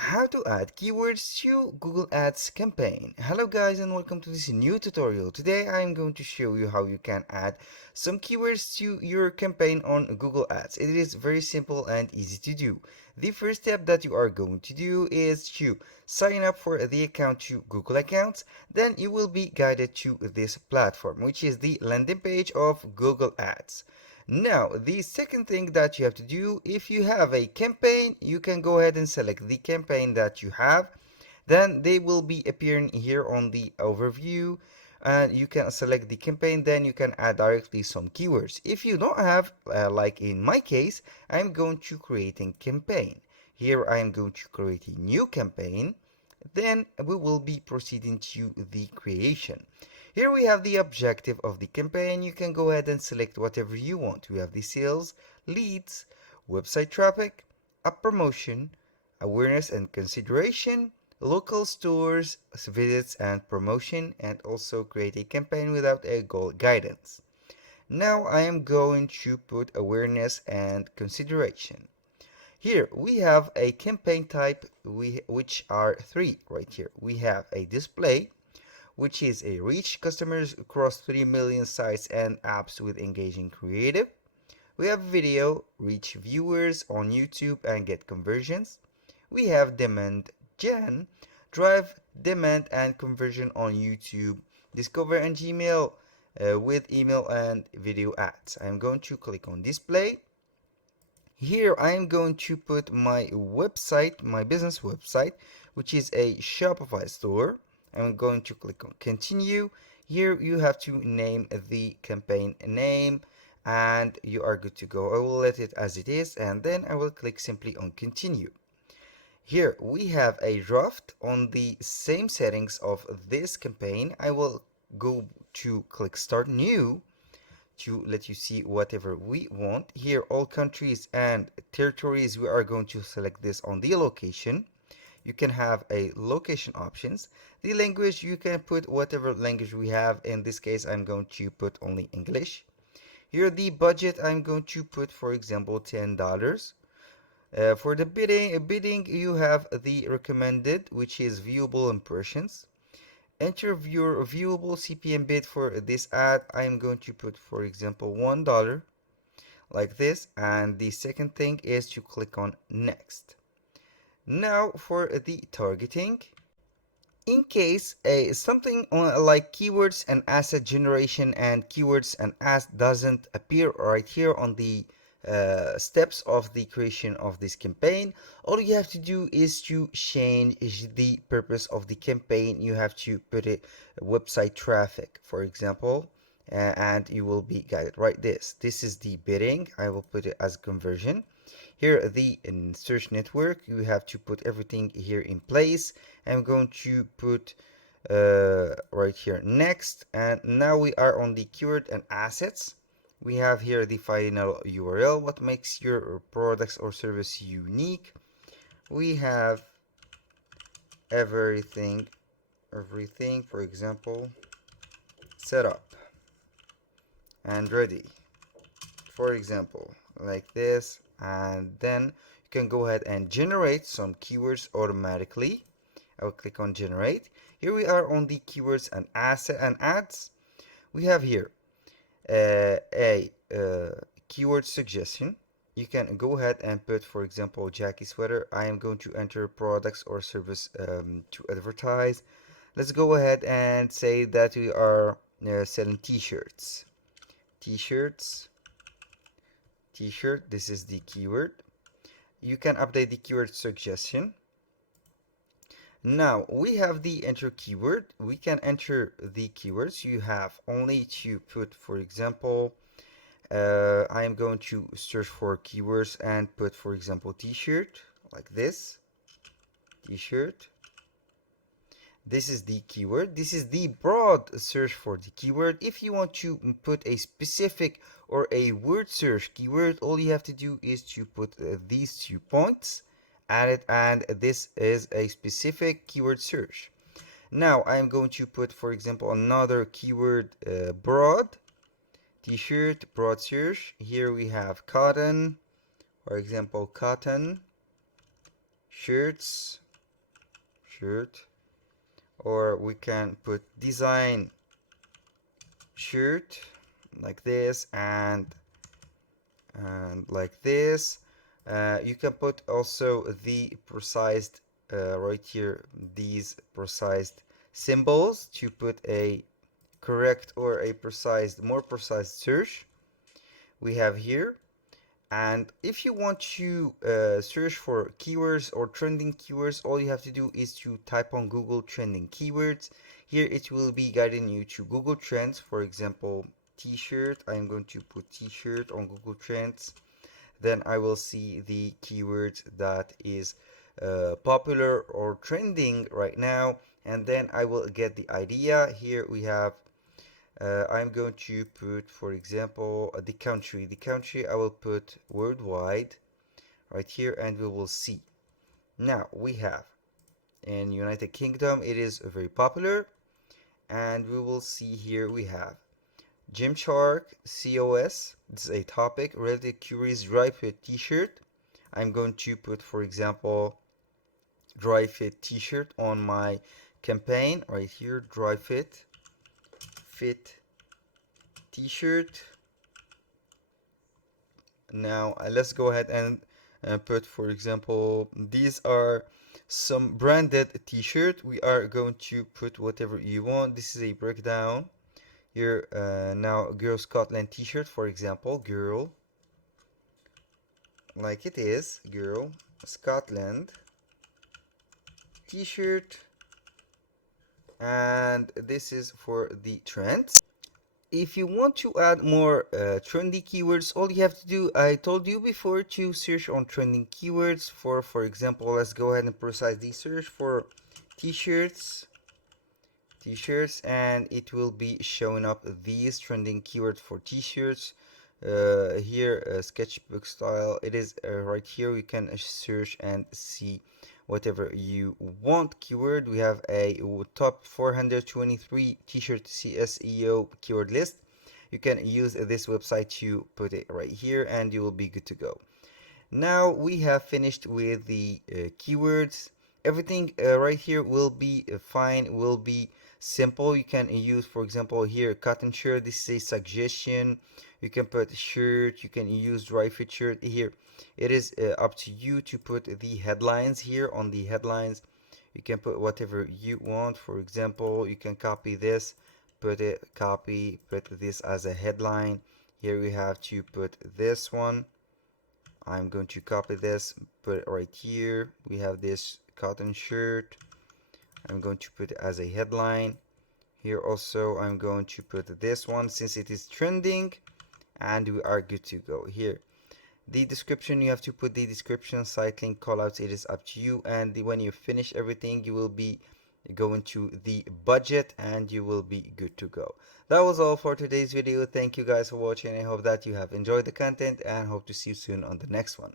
How to add keywords to Google Ads campaign. Hello guys and welcome to this new tutorial. Today I am going to show you how you can add some keywords to your campaign on Google Ads. It is very simple and easy to do. The first step that you are going to do is to sign up for the account to Google Accounts. Then you will be guided to this platform, which is the landing page of Google Ads. Now, the second thing that you have to do, if you have a campaign, you can go ahead and select the campaign that you have. Then they will be appearing here on the overview, and you can select the campaign. Then you can add directly some keywords. If you don't have, like in my case, I'm going to create a campaign. Here I am going to create a new campaign. Then we will be proceeding to the creation. Here we have the objective of the campaign. You can go ahead and select whatever you want. We have the sales, leads, website traffic, a promotion, awareness and consideration, local stores, visits and promotion, and also create a campaign without a goal guidance. Now I am going to put awareness and consideration. Here we have a campaign type which are three right here. We have a display, which is a reach customers across 3 million sites and apps with engaging creative. We have video, reach viewers on YouTube and get conversions. We have demand gen, drive demand and conversion on YouTube, discover and Gmail with email and video ads. I'm going to click on display. Here I am going to put my website, my business website, which is a Shopify store. I'm going to click on continue. Here you have to name the campaign name and you are good to go. I will let it as it is and then I will click simply on continue. Here we have a draft on the same settings of this campaign. I will go to click start new to let you see whatever we want. Here all countries and territories, we are going to select this on the location. You can have a location options. The language, you can put whatever language we have. In this case I'm going to put only English. Here the budget, I'm going to put for example $10. For the bidding you have the recommended, which is viewable impressions. Enter your viewable CPM bid for this ad. I'm going to put for example $1 like this, and the second thing is to click on next. Now for the targeting, in case something like keywords and asset generation and keywords and ads doesn't appear right here on the steps of the creation of this campaign, all you have to do is to change the purpose of the campaign. You have to put it website traffic for example, and you will be guided right. This is the bidding. I will put it as conversion. Here the in search network, you have to put everything here in place. I'm going to put right here next, and now we are on the keyword and assets. We have here the final URL, what makes your products or service unique. We have everything for example set up and ready for example like this, and then you can go ahead and generate some keywords automatically. I will click on generate. Here we are on the keywords and asset and ads. We have here a keyword suggestion. You can go ahead and put for example Jackie sweater. I am going to enter products or service to advertise. Let's go ahead and say that we are selling t-shirts. T-shirt, this is the keyword. You can update the keyword suggestion. Now we have the enter keyword. We can enter the keywords. You have only to put for example I am going to search for keywords and put for example t-shirt like this. T-shirt, this is the keyword. This is the broad search for the keyword. If you want to put a specific or a word search keyword, all you have to do is to put these 2 points, add it, and this is a specific keyword search. Now I'm going to put for example another keyword, broad t-shirt, broad search. Here we have cotton, for example cotton shirts, shirt, or we can put design shirt like this, and like this. You can put also the precised right here, these precised symbols to put a correct or a precise, more precise search we have here. And if you want to search for keywords or trending keywords, all you have to do is to type on Google trending keywords. Here it will be guiding you to Google Trends. For example, t-shirt. I'm going to put t-shirt on Google Trends. Then I will see the keywords that is popular or trending right now, and then I will get the idea. Here we have I'm going to put, for example, the country. The country I will put worldwide right here, and we will see. Now we have in United Kingdom, it is very popular, and we will see here we have Gymshark COS. This is a topic related queries dry fit t-shirt. I'm going to put, for example, dry fit t-shirt on my campaign right here. Dry fit t-shirt. Now let's go ahead and put, for example, these are some branded t-shirt. We are going to put whatever you want. This is a breakdown here. Now girl Scotland t-shirt, for example, girl, like it is, girl Scotland t-shirt, and this is for the trends. If you want to add more trendy keywords, all you have to do, I told you before, to search on trending keywords. For example, let's go ahead and precisely search for t-shirts, and it will be showing up these trending keywords for t-shirts. Here, sketchbook style, it is right here. You can search and see whatever you want keyword. We have a top 423 t-shirt SEO keyword list. You can use this website to put it right here, and you will be good to go. Now we have finished with the keywords. Everything right here will be fine, will be simple. You can use, for example, here cotton shirt. This is a suggestion. You can put shirt. You can use dry fit shirt here. It is up to you to put the headlines here. On the headlines, you can put whatever you want. For example, you can copy this, put this as a headline. Here we have to put this one. I'm going to copy this, put it right here. We have this cotton shirt. I'm going to put it as a headline. Here also I'm going to put this one since it is trending, and we are good to go. Here, the description, you have to put the description, site link, callouts, it is up to you. And when you finish everything, you will be going to the budget, and you will be good to go. That was all for today's video. Thank you guys for watching. I hope that you have enjoyed the content, and hope to see you soon on the next one.